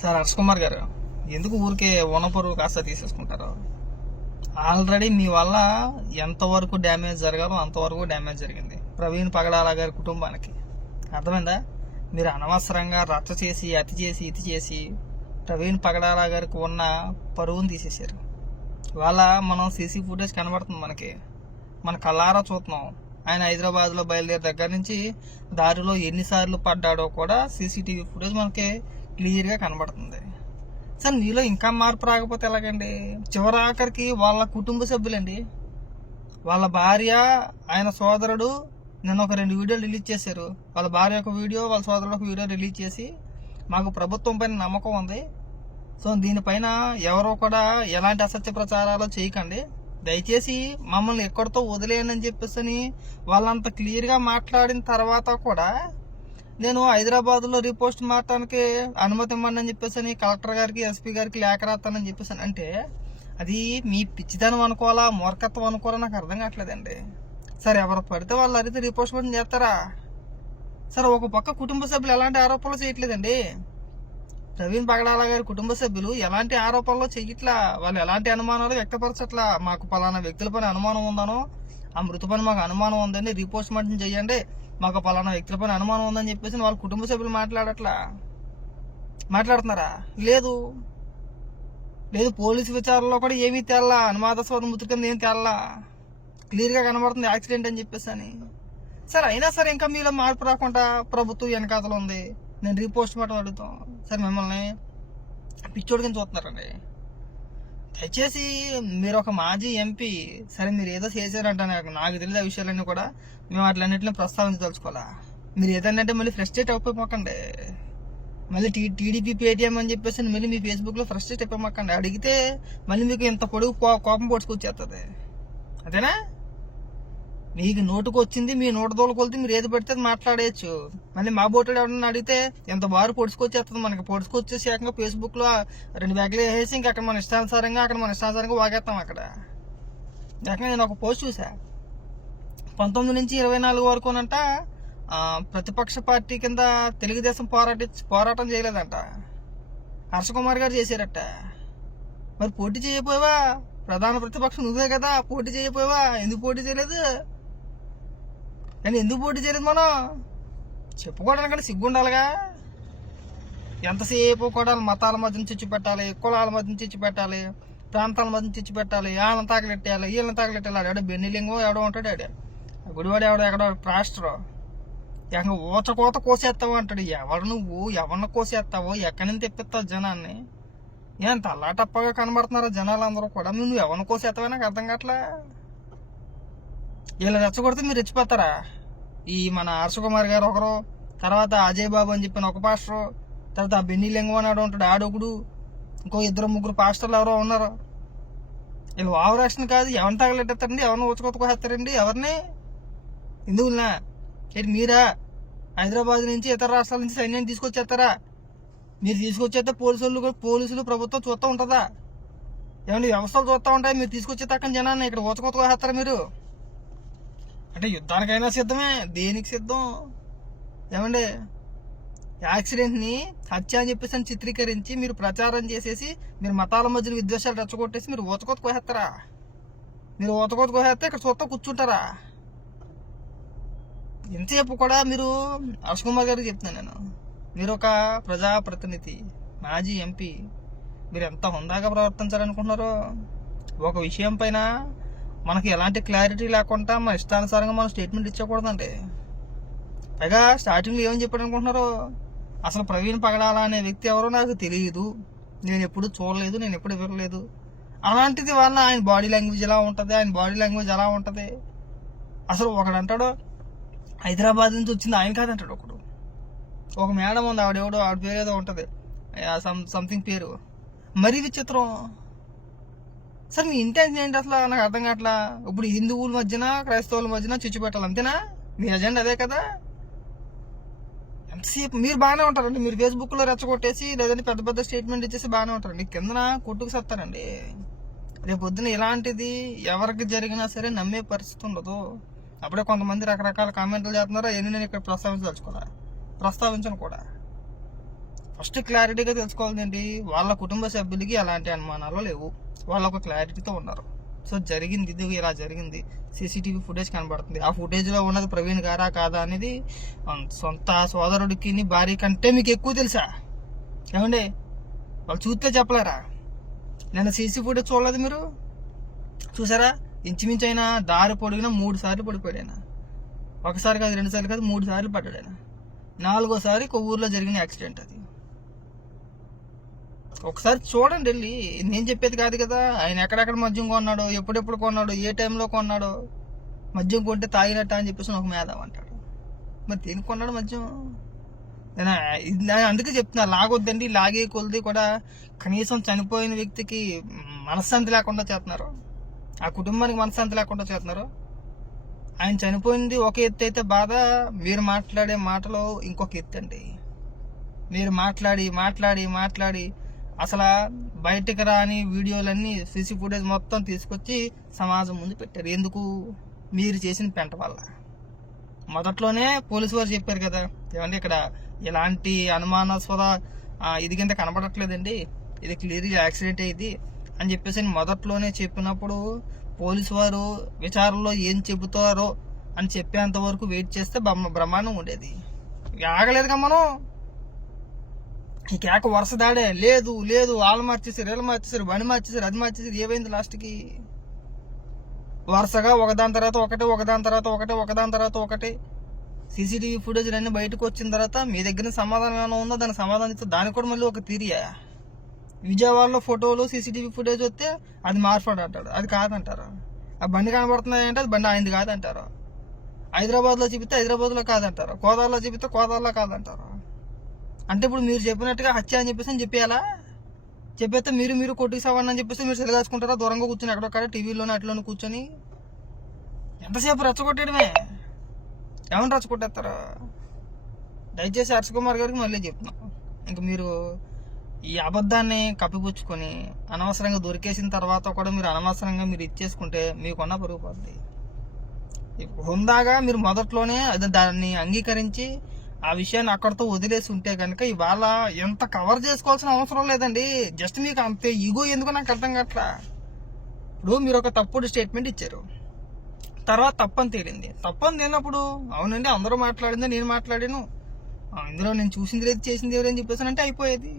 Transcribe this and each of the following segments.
Sir Harsh Kumar గారు, ఎందుకు ఊరికే వనపరువు కాస్త తీసేసుకుంటారు? ఆల్రెడీ మీ వల్ల ఎంతవరకు డ్యామేజ్ జరగాలో అంతవరకు డ్యామేజ్ జరిగింది ప్రవీణ్ పగడాల గారి కుటుంబానికి. అర్థమైందా? మీరు అనవసరంగా రచ్చ చేసి అతి చేసి ఇతి చేసి ప్రవీణ్ పగడాల గారికి ఉన్న పరువును తీసేశారు. ఇవాళ మనం సీసీ ఫుటేజ్ కనబడుతుంది, మన కళ్ళారా చూస్తున్నాం. ఆయన హైదరాబాద్లో బయలుదేరి దగ్గర నుంచి దారిలో ఎన్నిసార్లు పడ్డాడో కూడా సీసీటీవీ ఫుటేజ్ మనకి క్లియర్గా కనబడుతుంది. సార్ మీలో ఇంకా మార్పు రాకపోతే ఎలాగండి? చివరాఖరికి వాళ్ళ కుటుంబ సభ్యులండి, వాళ్ళ భార్య, ఆయన సోదరుడు నిన్న ఒక 2 వీడియోలు రిలీజ్ చేశారు. వాళ్ళ భార్య ఒక వీడియో, వాళ్ళ సోదరుడు ఒక వీడియో రిలీజ్ చేసి మాకు ప్రభుత్వం పైన నమ్మకం ఉంది, సో దీనిపైన ఎవరో కూడా ఎలాంటి అసత్య ప్రచారాలు చేయకండి, దయచేసి మమ్మల్ని ఎక్కడితో వదిలేయని చెప్పేసి వాళ్ళంత క్లియర్గా మాట్లాడిన తర్వాత కూడా నేను హైదరాబాద్లో రీపోస్ట్ మారటానికి అనుమతి ఇవ్వండి అని చెప్పేసి కలెక్టర్ గారికి, ఎస్పీ గారికి లేఖ రాస్తానని చెప్పేసి అంటే అది మీ పిచ్చిదనం అనుకోవాలా, మూర్ఖత్వం అనుకోవాలా, నాకు అర్థం కావట్లేదండి. సరే, ఎవరు పడితే వాళ్ళు అడిగితే రీపోస్ట్మెంట్ చేస్తారా? సరే, ఒక పక్క కుటుంబ సభ్యులు ఎలాంటి ఆరోపణలు చేయట్లేదండి. ప్రవీణ్ పగడాల గారి కుటుంబ సభ్యులు ఎలాంటి ఆరోపణలు చెయ్యట్లా, వాళ్ళు ఎలాంటి అనుమానాలు వ్యక్తపరచట్లా. మాకు పలానా వ్యక్తుల పైన అనుమానం ఉందనో, ఆ మృతి పైన మాకు అనుమానం ఉందని రీపోస్ట్మెంట్ చేయండి, మాకు పలానా వ్యక్తుల పైన అనుమానం ఉందని చెప్పేసి వాళ్ళ కుటుంబ సభ్యులు మాట్లాడుతున్నారా? లేదు, పోలీసు విచారణలో కూడా ఏమీ తేల్లా, అనుమానాస్పద మృతి కింద ఏం తేల్లా, క్లియర్గా కనబడుతుంది యాక్సిడెంట్ అని చెప్పేసి అని. సరే, అయినా సరే ఇంకా మీలో మార్పు రాకుండా ప్రభుత్వం వెనకాతలు ఉంది, నేను రీపోస్ట్ మార్టం అడుగుతాం. సరే, మిమ్మల్ని పిచ్చోడి కింద చూస్తున్నారండి. దయచేసి మీరు ఒక మాజీ ఎంపీ, సరే మీరు ఏదో చేశారంట, నాకు తెలియదు ఆ విషయాలన్నీ కూడా, మేము అట్లన్నింటినీ ప్రస్తావించదలుచుకోవాలా. మీరు ఏదన్నంటే మళ్ళీ ఫ్రస్ట్రేట్ అయిపోమాకండి, మళ్ళీ టీడీపీ పేటీఎం అని చెప్పేసి మళ్ళీ మీ ఫేస్బుక్లో ఫ్రస్ట్రేట్ అయిపోమాకండి. అడిగితే మళ్ళీ మీకు ఇంత పొడుగు కోపం పొడుచుకొచ్చేస్తుంది. అదేనా? మీకు నోటుకు వచ్చింది, మీ నోటు తోలుకొలితే మీరు ఏది పెడితే అది మాట్లాడేయచ్చు. మళ్ళీ మా బోటెడు ఎవరన్నా అడిగితే ఎంత బారు పొడుచుకొచ్చేస్తుంది. మనకి పొడుచుకొచ్చేసి ఏకంగా ఫేస్బుక్లో 2 బ్యాగులు వేసేసి ఇంకా అక్కడ మన ఇష్టానుసారంగా వాగేస్తాం. అక్కడ ఏకంగా నేను ఒక పోస్ట్ చూసా, 19 నుంచి 24 వరకునంట ప్రతిపక్ష పార్టీ కింద తెలుగుదేశం పోరాటం చేయలేదంట, హర్ష కుమార్ గారు చేశారట. మరి పోటీ చేయకపోయావా? ప్రధాన ప్రతిపక్షం నువ్వే కదా, పోటీ చేయకపోయావా? ఎందుకు పోటీ చేయలేదు? కానీ ఎందుకు పోటీ చేయలేదు? మనం చెప్పుకోవడానికంటే సిగ్గుండాలిగా. ఎంతసేపు కూడా మతాల మధ్యన చిచ్చు పెట్టాలి, కులాల మధ్యన చిచ్చు పెట్టాలి, ప్రాంతాల మధ్యన చిచ్చు పెట్టాలి, వాళ్ళని తాకలెట్టాలి, వీళ్ళని తాకలెట్టాలి. ఆడ బెన్నిలింగో ఎవడో ఉంటాడు, ఆడ గుడివాడు ఎక్కడో ప్రాస్టరో ఇంకా ఊచకోత కోసేస్తావు అంటాడు. ఎవరు నువ్వు, ఎవరిని కోసేస్తావో, ఎక్కడి నుంచి తెప్పిస్తావు జనాన్ని? ఏం తల్లాటప్పగా కనబడుతున్నారా జనాలు అందరూ కూడా? నువ్వు ఎవరిని కోసేస్తావో నాకు అర్థం కావట్లా. వీళ్ళు రెచ్చగొడితే మీరు రెచ్చిపోతారా? ఈ మన హర్ష కుమార్ గారు ఒకరు, తర్వాత అజయ్ బాబు అని చెప్పిన ఒక పాస్టరు, తర్వాత ఆ బెన్నీ లింగం అని ఉంటాడు ఆడొకడు, ఇంకో 2-3 పాస్టర్లు ఎవరో ఉన్నారు. వీళ్ళు ఓవరాక్షన్ కాదు, ఎవరిని తగలెట్టేస్తారండి, ఎవరిని ఊచకొత్తకొస్తారండి, ఎవరిని ఎందుకున్నా? ఏంటి మీరా హైదరాబాద్ నుంచి ఇతర రాష్ట్రాల నుంచి సైన్యాన్ని తీసుకొచ్చేస్తారా? మీరు తీసుకొచ్చేస్తే పోలీసులు ప్రభుత్వం చూస్తూ ఉంటుందా? ఏమంటే వ్యవస్థలు చూస్తూ ఉంటాయి, మీరు తీసుకొచ్చే తక్కని జనాన్ని ఇక్కడ ఊచకొత్తగా వేస్తారా మీరు? అంటే యుద్ధానికైనా సిద్ధమే, దేనికి సిద్ధం? ఏమండి, యాక్సిడెంట్ని హత్య అని చెప్పేసి చిత్రీకరించి మీరు ప్రచారం చేసేసి మీరు మతాల మధ్యలో విద్వేషాలు రెచ్చగొట్టేసి మీరు ఊచకొత్త కోసేస్తారా? మీరు ఊచకొత్త కోసేస్తే ఇక్కడ చూస్తా కూర్చుంటారా? ఎంతసేపు కూడా మీరు హర్ష్ కుమార్ గారికి చెప్తున్నాను నేను, మీరు ఒక ప్రజాప్రతినిధి, మాజీ ఎంపీ, మీరు ఎంత హుందాగా ప్రవర్తించాలనుకుంటున్నారో. ఒక విషయం పైన మనకి ఎలాంటి క్లారిటీ లేకుండా మన ఇష్టానుసారంగా మనం స్టేట్మెంట్ ఇచ్చకూడదండి. పైగా స్టార్టింగ్లో ఏమని చెప్పాడు అనుకుంటున్నారు? అసలు ప్రవీణ్ పగడాల అనే వ్యక్తి ఎవరో నాకు తెలియదు, నేను ఎప్పుడు చూడలేదు, నేను ఎప్పుడు వినలేదు. అలాంటిది వాళ్ళ ఆయన బాడీ లాంగ్వేజ్ ఎలా ఉంటుంది, అసలు ఒకడు అంటాడు హైదరాబాద్ నుంచి వచ్చింది ఆయన కాదంటాడు, ఒక మేడం ఉంది, ఆవిడ పేరు ఏదో ఉంటుంది, సంథింగ్ పేరు, మరీ విచిత్రం. సార్ మీ ఇంటెన్షన్ ఏంటి అసలు నాకు అర్థం కావట్లా. ఇప్పుడు హిందువుల మధ్యన క్రైస్తవుల మధ్యన చిచ్చు పెట్టాలి, అంతేనా మీ అజెండా? అదే కదా. ఎంతసేపు మీరు బాగానే ఉంటారండి, మీరు ఫేస్బుక్లో రెచ్చగొట్టేసి లేదంటే పెద్ద పెద్ద స్టేట్మెంట్ ఇచ్చేసి బాగానే ఉంటారండి, కిందన కొట్టుకు సత్తారండి. రేపు పొద్దున ఇలాంటిది ఎవరికి జరిగినా సరే నమ్మే పరిస్థితి ఉండదు. అప్పుడే కొంతమంది రకరకాల కామెంట్లు చేస్తున్నారు, అవన్నీ నేను ఇక్కడ ప్రస్తావించను కూడా. ఫస్ట్ క్లారిటీగా తెలుసుకోవాల్సింది ఏంటి, వాళ్ళ కుటుంబ సభ్యులకి ఎలాంటి అనుమానాలు లేవు, వాళ్ళు ఒక క్లారిటీతో ఉన్నారు. సో జరిగింది ఇది, ఇలా జరిగింది, సీసీటీవీ ఫుటేజ్ కనబడుతుంది, ఆ ఫుటేజ్లో ఉన్నది ప్రవీణ్ గారా కాదా అనేది సొంత సోదరుడికి భార్య కంటే మీకు ఎక్కువ తెలుసా? ఏమండి వాళ్ళు చూస్తే చెప్పలేరా? నేను సీసీ ఫుటేజ్ చూడలేదు, మీరు చూసారా? ఇంచుమించు అయినా దారి పొడిగిన 3 సార్లు పడిపోయాడు. ఒకసారి కాదు, 2 సార్లు కాదు, 3 సార్లు పడ్డాడు. 4గోసారి కొవ్వూరులో జరిగిన యాక్సిడెంట్ అది. ఒకసారి చూడండి వెళ్ళి, నేను చెప్పేది కాదు కదా. ఆయన ఎక్కడెక్కడ మద్యం కొన్నాడో, ఎప్పుడెప్పుడు కొన్నాడో, ఏ టైంలో కొన్నాడో, మద్యం కొంటే తాగినట్ట అని చెప్పేసి ఒక మేధావి అంటాడు. మరి దేనికి కొన్నాడు మద్యం? నేను అందుకే చెప్తున్నా, లాగొద్దండి. లాగే కొలిది కూడా కనీసం చనిపోయిన వ్యక్తికి మనశ్శాంతి లేకుండా చేస్తున్నారు, ఆ కుటుంబానికి మనశ్శాంతి లేకుండా చేస్తున్నారు. ఆయన చనిపోయింది ఒక ఎత్తు అయితే బాధ, మీరు మాట్లాడే మాటలో ఇంకొక ఎత్తు అండి. మీరు మాట్లాడి మాట్లాడి మాట్లాడి అసలు బయటకు రాని వీడియోలన్నీ, సీసీ ఫుటేజ్ మొత్తం తీసుకొచ్చి సమాజం ముందు పెట్టారు. ఎందుకు? మీరు చేసిన పెంట వల్ల. మొదట్లోనే పోలీసు వారు చెప్పారు కదా, ఏమంటే ఇక్కడ ఎలాంటి అనుమానాస్పద ఇది కింద కనబడట్లేదండి, ఇది క్లియర్గా యాక్సిడెంట్ అయ్యింది అని చెప్పేసి మొదట్లోనే చెప్పినప్పుడు పోలీసు వారు విచారణలో ఏం చెబుతారో అని చెప్పేంత వరకు వెయిట్ చేస్తే బ్రహ్మాండం ఉండేది. ఆగలేదుగా మనం. ఈ కేక వరుస దాడే, లేదు లేదు వాళ్ళు మార్చేసారు, వీళ్ళు మార్చేసారు, బండి మార్చేసారు, అది మార్చేసారు, ఏమైంది లాస్ట్కి? వరుసగా ఒకదాని తర్వాత ఒకటి, ఒకదాని తర్వాత ఒకటి, ఒకదాని తర్వాత ఒకటి సీసీటీవీ ఫుటేజ్ అన్నీ బయటకు వచ్చిన తర్వాత మీ దగ్గర సమాధానం ఏమైనా ఉందో దానికి సమాధానం ఇస్తే దానికి కూడా మళ్ళీ ఒక తీరియా. విజయవాడలో ఫోటోలు సీసీటీవీ ఫుటేజ్ వస్తే అది మార్ఫాడు అంటాడు, అది కాదంటారు. ఆ బండి కనబడుతున్నాయంటే అది బండి ఆయనది కాదంటారు. హైదరాబాద్లో చూపిస్తే హైదరాబాద్లో కాదంటారు, కోదాడలో చూపిస్తే కోదాడలో కాదంటారు. అంటే ఇప్పుడు మీరు చెప్పినట్టుగా హత్య అని చెప్పేసి చెప్పేయాలా? చెప్పేస్తే మీరు కొట్టుకు సవాడిని అని చెప్పేసి మీరు సెలగాసుకుంటారా? దూరంగా కూర్చొని ఎక్కడొక్కడ టీవీలోనే అట్లోనే కూర్చొని ఎంతసేపు రెచ్చగొట్టేయడమే. ఏమని రెచ్చగొట్టేస్తారు? దయచేసి హర్ష కుమార్ గారికి మళ్ళీ చెప్తున్నాం, ఇంక మీరు ఈ అబద్ధాన్ని కప్పిపుచ్చుకొని అనవసరంగా దొరికేసిన తర్వాత కూడా మీరు అనవసరంగా మీరు ఇచ్చేసుకుంటే మీకున్న పరుగు పోద్ది. హుందాగా మీరు మొదట్లోనే దాన్ని అంగీకరించి ఆ విషయాన్ని అక్కడితో వదిలేసి ఉంటే కనుక ఇవాళ ఎంత కవర్ చేసుకోవాల్సిన అవసరం లేదండి. జస్ట్ మీకు అంతే ఈగో ఎందుకు నాకు అర్థం కావట్లా. ఇప్పుడు మీరు ఒక తప్పుడు స్టేట్మెంట్ ఇచ్చారు, తర్వాత తప్పని తేలింది. తప్పని తేలినప్పుడు అవునండి అందరూ మాట్లాడింది, నేను మాట్లాడాను, ఇందులో నేను చూసింది లేదు చేసింది ఎవరు అని చెప్పేసి అంటే అయిపోయేది.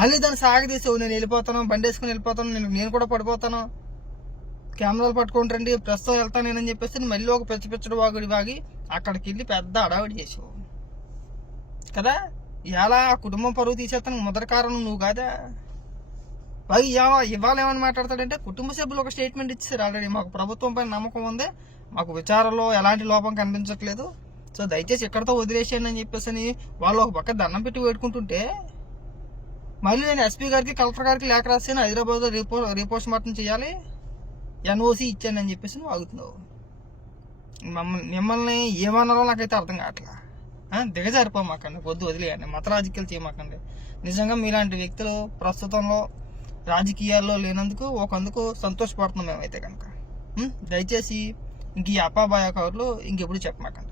మళ్ళీ దాన్ని సాగదీసావు, నేను వెళ్ళిపోతాను, బండి వేసుకుని వెళ్ళిపోతాను, నేను కూడా పడిపోతాను, కెమెరాలు పట్టుకుంటారండి, ప్రస్తుతం వెళ్తాను నేనని చెప్పేసి మళ్ళీ ఒక పిచ్చడి వాగుడి వాగి అక్కడికి వెళ్ళి పెద్ద అడావిడి చేసావు కదా. ఇలా కుటుంబం పరువు తీసేస్తాను మొదటి కారణం నువ్వు కాదా? ఇవాళ ఏమని మాట్లాడతాడంటే కుటుంబ సభ్యులు ఒక స్టేట్మెంట్ ఇచ్చారు ఆల్రెడీ, మాకు ప్రభుత్వం పైన నమ్మకం ఉంది, మాకు విచారణలో ఎలాంటి లోపం కనిపించట్లేదు, సో దయచేసి ఎక్కడితో వదిలేసేయండి అని చెప్పేసి వాళ్ళు ఒక పక్క దండం పెట్టి వేడుకుంటుంటే మళ్ళీ నేను ఎస్పీ గారికి కలెక్టర్ గారికి లేఖ రాసాను, హైదరాబాద్లో రిపోస్ట్ మార్టం చేయాలి, ఎన్ఓసి ఇచ్చాను అని చెప్పేసి నువ్వు ఆగుతున్నావు. మిమ్మల్ని ఏమన్నారో నాకైతే అర్థం కావట్లా. దిగజారిపోమాకండి, వద్దు వదిలేయండి, మత రాజకీయాలు చేయమాకండి. నిజంగా మీలాంటి వ్యక్తులు ప్రస్తుతంలో రాజకీయాల్లో లేనందుకు ఒకందుకు సంతోషపడుతున్నాం మేమైతే కనుక. దయచేసి ఇంక ఈ అపాబాయ కవర్లు ఇంకెప్పుడు చెప్పమాకండి.